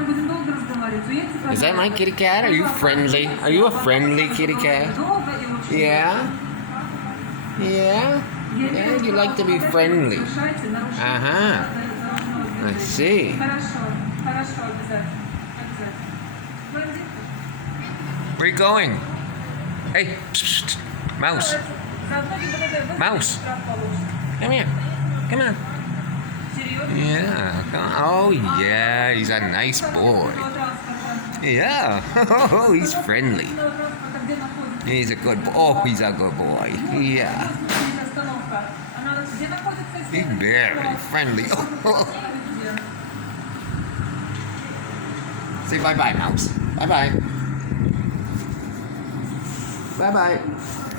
вами будем долго разговаривать. Уедьте, Is пожалуйста. that my kitty cat? Are you friendly? Are you a friendly kitty cat? Долго и очень Yeah? Yeah? Yeah, you like to be friendly. Нарушайте, нарушайте. Ага. I see. Хорошо, хорошо, обязательно. Обязательно. Бандит. Where are you going? Hey, psst, mouse. Заодно ГИБДД Mouse. штраф получите. Come here. Come on. Серьезно? Yeah. Oh, yeah. He's a nice boy. Yeah. Oh, he's friendly. Где находится? He's a good boy. Oh, he's a good boy. Yeah. Остановка. Она где находится? He's very friendly. Say bye-bye, mouse. Bye-bye. Bye-bye.